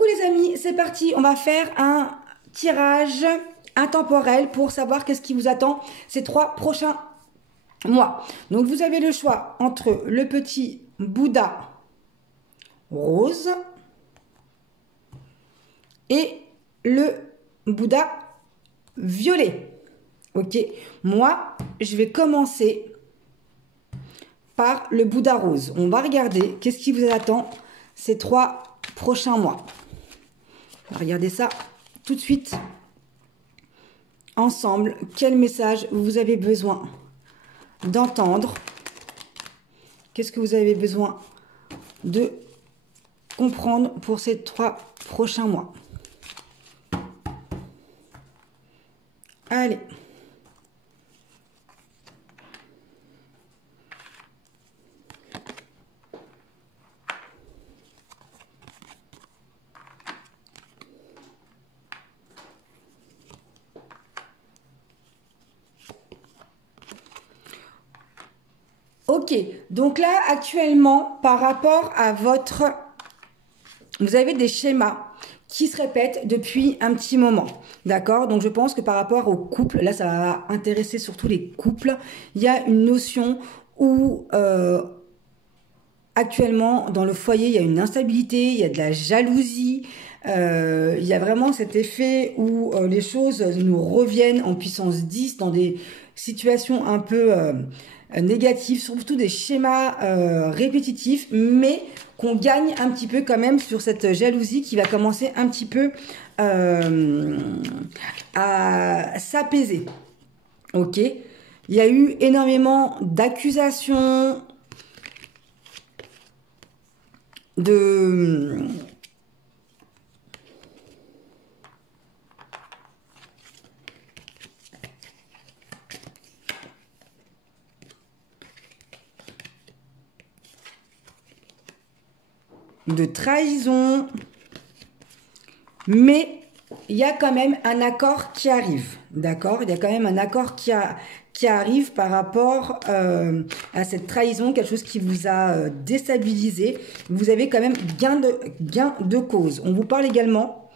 Coucou les amis, c'est parti, on va faire un tirage intemporel pour savoir qu'est-ce qui vous attend ces 3 prochains mois. Donc vous avez le choix entre le petit Bouddha rose et le Bouddha violet. Ok, moi je vais commencer par le Bouddha rose. On va regarder qu'est-ce qui vous attend ces 3 prochains mois. Regardez ça tout de suite ensemble. Quel message vous avez besoin d'entendre? Qu'est-ce que vous avez besoin de comprendre pour ces 3 prochains mois? Allez. Ok, donc là, actuellement, par rapport à votre... Vous avez des schémas qui se répètent depuis un petit moment, d'accord? Donc, je pense que par rapport au couple, là, ça va intéresser surtout les couples, il y a une notion où, actuellement, dans le foyer, il y a une instabilité, il y a de la jalousie, il y a vraiment cet effet où les choses nous reviennent en puissance 10 dans des situations un peu... négatifs, surtout des schémas répétitifs, mais qu'on gagne un petit peu quand même sur cette jalousie qui va commencer un petit peu à s'apaiser. Ok, il y a eu énormément d'accusations, de trahison, mais il y a quand même un accord qui arrive, d'accord? Il y a quand même un accord qui arrive par rapport à cette trahison, quelque chose qui vous a déstabilisé. Vous avez quand même gain de cause. On vous parle également,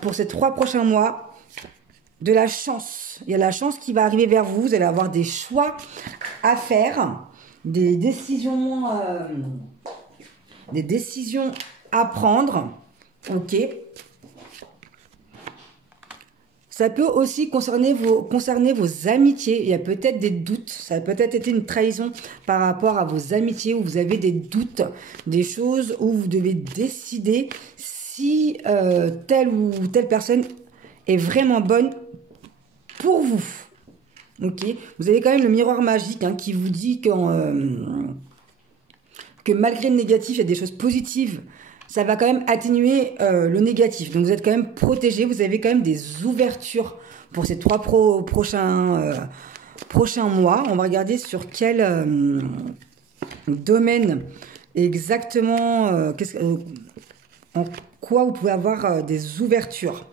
pour ces 3 prochains mois, de la chance. Il y a la chance qui va arriver vers vous. Vous allez avoir des choix à faire, des décisions à prendre, ok. Ça peut aussi concerner vos amitiés. Il y a peut-être des doutes, ça a peut-être été une trahison par rapport à vos amitiés, où vous avez des doutes, des choses où vous devez décider si telle ou telle personne est vraiment bonne pour vous, ok. Vous avez quand même le miroir magique qui vous dit que malgré le négatif, il y a des choses positives. Ça va quand même atténuer le négatif. Donc, vous êtes quand même protégé. Vous avez quand même des ouvertures pour ces 3 prochains mois. On va regarder sur quel domaine exactement, en quoi vous pouvez avoir des ouvertures.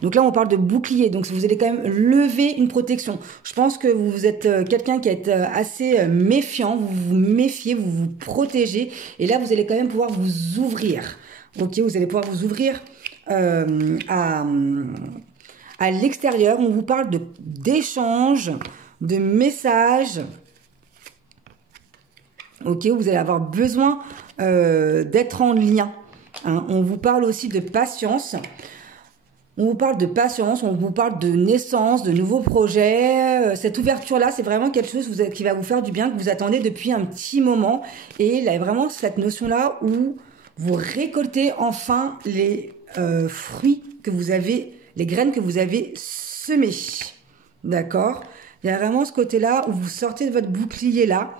Donc là, on parle de bouclier. Donc, vous allez quand même lever une protection. Je pense que vous êtes quelqu'un qui est assez méfiant. Vous vous méfiez, vous vous protégez. Et là, vous allez quand même pouvoir vous ouvrir. Ok, vous allez pouvoir vous ouvrir à l'extérieur. On vous parle d'échanges, de messages. Ok, vous allez avoir besoin d'être en lien. On vous parle aussi de patience. On vous parle de patience, on vous parle de naissance, de nouveaux projets. Cette ouverture-là, c'est vraiment quelque chose qui va vous faire du bien, que vous attendez depuis un petit moment. Et il y a vraiment cette notion-là où vous récoltez enfin les fruits que vous avez, les graines que vous avez semées. D'accord? Il y a vraiment ce côté-là où vous sortez de votre bouclier-là,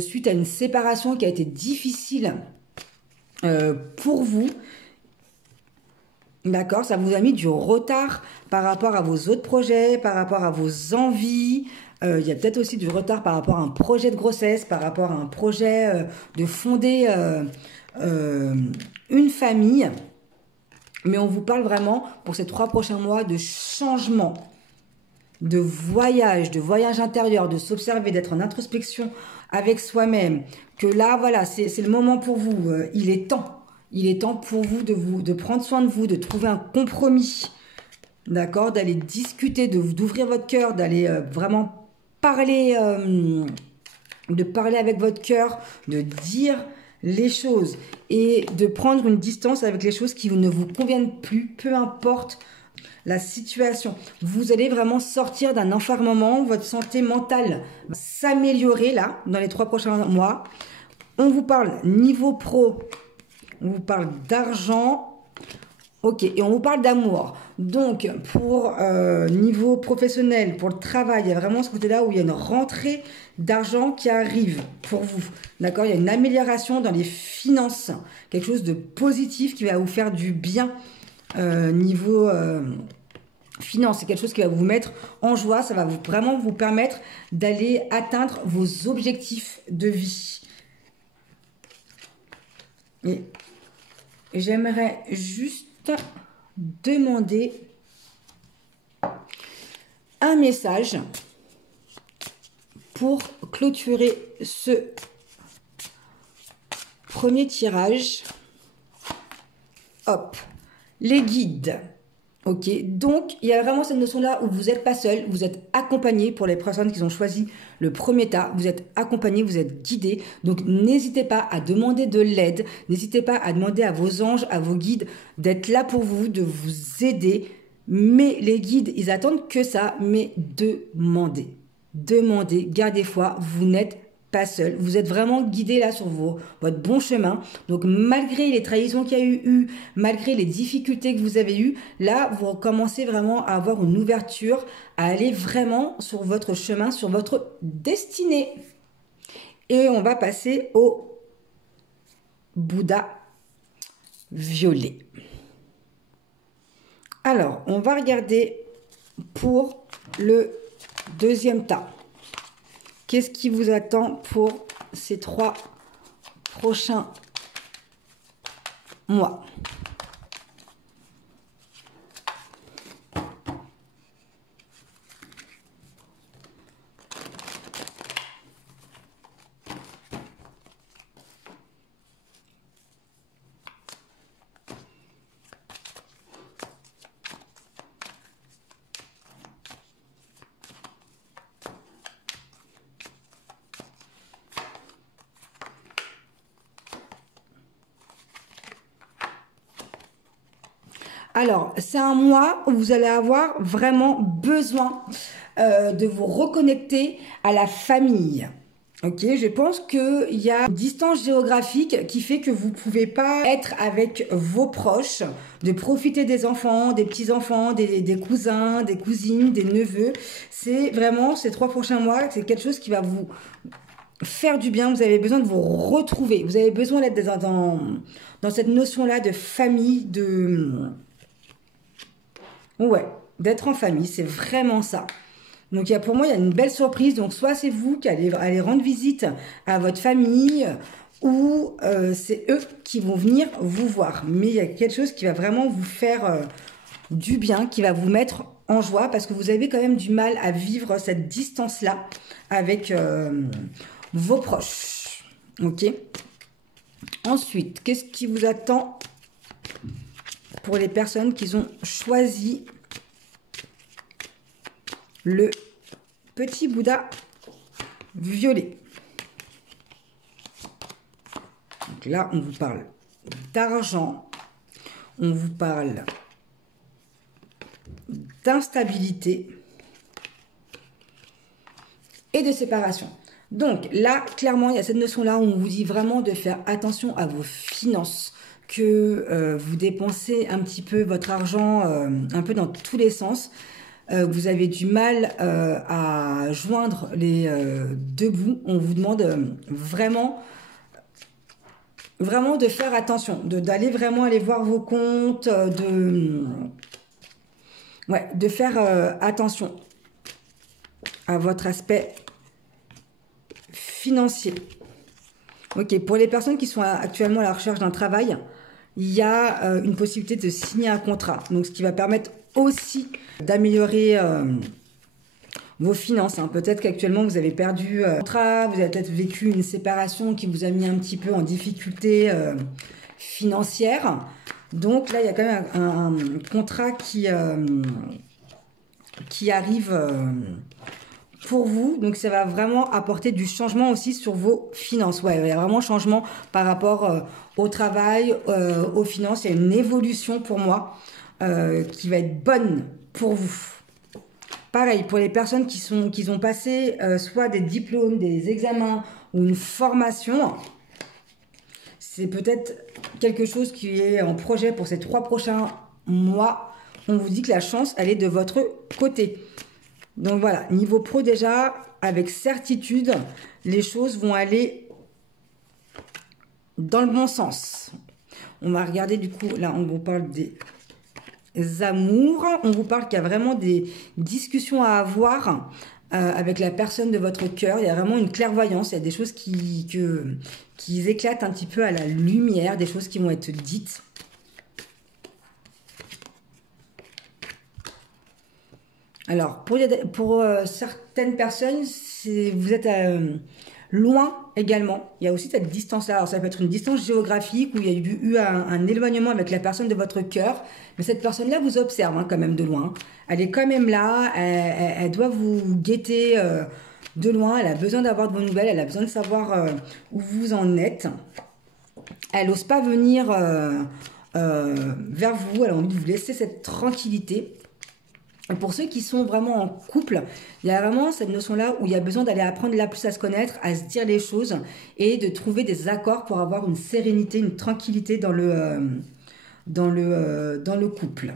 suite à une séparation qui a été difficile pour vous. D'accord, ça vous a mis du retard par rapport à vos autres projets, par rapport à vos envies. Il y a peut-être aussi du retard par rapport à un projet de grossesse, par rapport à un projet de fonder une famille. Mais on vous parle vraiment pour ces 3 prochains mois de changement, de voyage intérieur, de s'observer, d'être en introspection avec soi-même. Que là, voilà, c'est le moment pour vous. Il est temps. Il est temps pour vous de prendre soin de vous, de trouver un compromis, d'accord, d'aller discuter, d'ouvrir votre cœur, d'aller vraiment parler, de parler avec votre cœur, de dire les choses et de prendre une distance avec les choses qui ne vous conviennent plus, peu importe la situation. Vous allez vraiment sortir d'un enfermement, votre santé mentale va s'améliorer là, dans les 3 prochains mois. On vous parle niveau pro, on vous parle d'argent, ok, et on vous parle d'amour. Donc, pour niveau professionnel, pour le travail, il y a vraiment ce côté-là où il y a une rentrée d'argent qui arrive pour vous. D'accord? Il y a une amélioration dans les finances, quelque chose de positif qui va vous faire du bien niveau finance. C'est quelque chose qui va vous mettre en joie, ça va vraiment vous permettre d'aller atteindre vos objectifs de vie. Et j'aimerais juste demander un message pour clôturer ce premier tirage. Hop, les guides. Ok, donc il y a vraiment cette notion-là où vous n'êtes pas seul, vous êtes accompagné pour les personnes qui ont choisi le premier tas, vous êtes accompagné, vous êtes guidé. Donc n'hésitez pas à demander de l'aide, n'hésitez pas à demander à vos anges, à vos guides d'être là pour vous, de vous aider. Mais les guides, ils attendent que ça, mais demandez. Demandez, gardez foi, vous n'êtes pas seul. Vous êtes vraiment guidé là sur votre bon chemin. Donc malgré les trahisons qu'il y a eu, malgré les difficultés que vous avez eues, là vous commencez vraiment à avoir une ouverture, à aller vraiment sur votre chemin, sur votre destinée. Et on va passer au Bouddha violet. Alors, on va regarder pour le deuxième tas. Qu'est-ce qui vous attend pour ces 3 prochains mois? Alors, c'est un mois où vous allez avoir vraiment besoin de vous reconnecter à la famille. Ok, je pense qu'il y a une distance géographique qui fait que vous ne pouvez pas être avec vos proches, de profiter des enfants, des petits-enfants, des cousins, des cousines, des neveux. C'est vraiment ces 3 prochains mois, c'est quelque chose qui va vous faire du bien. Vous avez besoin de vous retrouver. Vous avez besoin d'être dans cette notion-là de famille, ouais, d'être en famille, c'est vraiment ça. Donc pour moi, il y a une belle surprise. Donc soit c'est vous qui allez rendre visite à votre famille ou c'est eux qui vont venir vous voir. Mais il y a quelque chose qui va vraiment vous faire du bien, qui va vous mettre en joie parce que vous avez quand même du mal à vivre cette distance-là avec vos proches. Ok. Ensuite, qu'est-ce qui vous attend pour les personnes qui ont choisi le petit Bouddha violet? Donc là, on vous parle d'argent, on vous parle d'instabilité et de séparation. Donc là, clairement, il y a cette notion-là où on vous dit vraiment de faire attention à vos finances, que vous dépensez un petit peu votre argent un peu dans tous les sens. Vous avez du mal à joindre les deux bouts. On vous demande vraiment de faire attention, d'aller vraiment aller voir vos comptes, de faire attention à votre aspect financier. Ok, pour les personnes qui sont actuellement à la recherche d'un travail, il y a une possibilité de signer un contrat. Donc, ce qui va permettre aussi d'améliorer vos finances. Hein. Peut-être qu'actuellement, vous avez perdu un contrat, vous avez peut-être vécu une séparation qui vous a mis un petit peu en difficulté financière. Donc là, il y a quand même un contrat qui arrive pour vous. Donc ça va vraiment apporter du changement aussi sur vos finances. Ouais, il y a vraiment changement par rapport au travail, aux finances. Il y a une évolution pour moi qui va être bonne pour vous. Pareil, pour les personnes qui ont passé soit des diplômes, des examens ou une formation, c'est peut-être quelque chose qui est en projet pour ces 3 prochains mois. On vous dit que la chance, elle est de votre côté. Donc voilà, niveau pro déjà, avec certitude, les choses vont aller dans le bon sens. On va regarder du coup, là on vous parle des amours. On vous parle qu'il y a vraiment des discussions à avoir avec la personne de votre cœur. Il y a vraiment une clairvoyance, il y a des choses qui éclatent un petit peu à la lumière, des choses qui vont être dites. Alors, pour certaines personnes, vous êtes loin également. Il y a aussi cette distance-là. Alors, ça peut être une distance géographique où il y a eu un éloignement avec la personne de votre cœur. Mais cette personne-là vous observe quand même de loin. Elle est quand même là. Elle doit vous guetter de loin. Elle a besoin d'avoir de vos nouvelles. Elle a besoin de savoir où vous en êtes. Elle n'ose pas venir vers vous. Elle a envie de vous laisser cette tranquillité. Et pour ceux qui sont vraiment en couple, il y a vraiment cette notion-là où il y a besoin d'aller apprendre là plus à se connaître, à se dire les choses et de trouver des accords pour avoir une sérénité, une tranquillité dans le couple.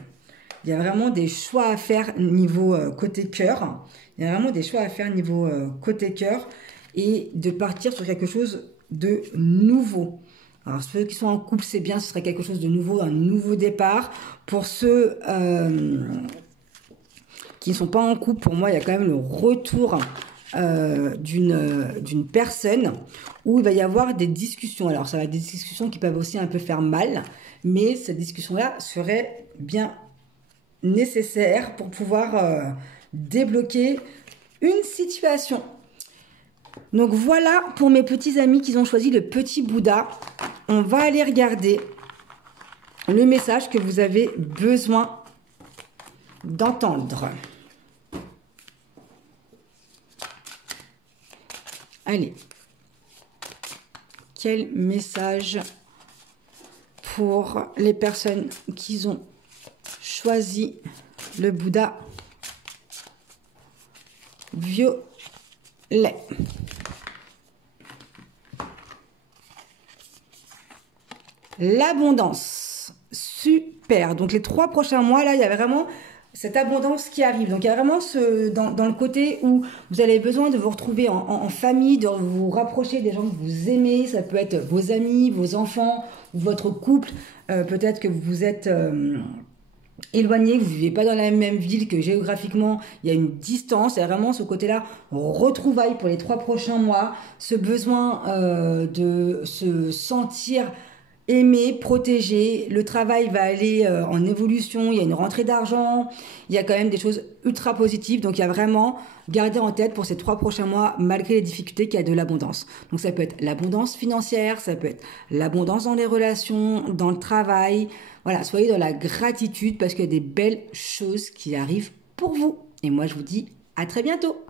Il y a vraiment des choix à faire niveau côté cœur. Il y a vraiment des choix à faire niveau côté cœur et de partir sur quelque chose de nouveau. Alors ceux qui sont en couple, c'est bien, ce serait quelque chose de nouveau, un nouveau départ. Pour ceux qui ne sont pas en couple, pour moi, il y a quand même le retour d'une personne où il va y avoir des discussions. Alors, ça va être des discussions qui peuvent aussi un peu faire mal, mais cette discussion-là serait bien nécessaire pour pouvoir débloquer une situation. Donc, voilà pour mes petits amis qui ont choisi le petit Bouddha. On va aller regarder le message que vous avez besoin d'entendre. Allez, quel message pour les personnes qui ont choisi le Bouddha violet? L'abondance, super. Donc les 3 prochains mois, là, il y a vraiment cette abondance qui arrive. Donc il y a vraiment dans le côté où vous avez besoin de vous retrouver en famille, de vous rapprocher des gens que vous aimez. Ça peut être vos amis, vos enfants, votre couple. Peut-être que vous vous êtes éloigné, que vous ne vivez pas dans la même ville, que géographiquement il y a une distance. Il y a vraiment ce côté-là, retrouvailles pour les 3 prochains mois. Ce besoin de se sentir aimer, protéger, le travail va aller en évolution, il y a une rentrée d'argent, il y a quand même des choses ultra positives, donc il y a vraiment, gardez en tête pour ces 3 prochains mois, malgré les difficultés, qu'il y a de l'abondance. Donc ça peut être l'abondance financière, ça peut être l'abondance dans les relations, dans le travail, voilà, soyez dans la gratitude parce qu'il y a des belles choses qui arrivent pour vous. Et moi je vous dis à très bientôt.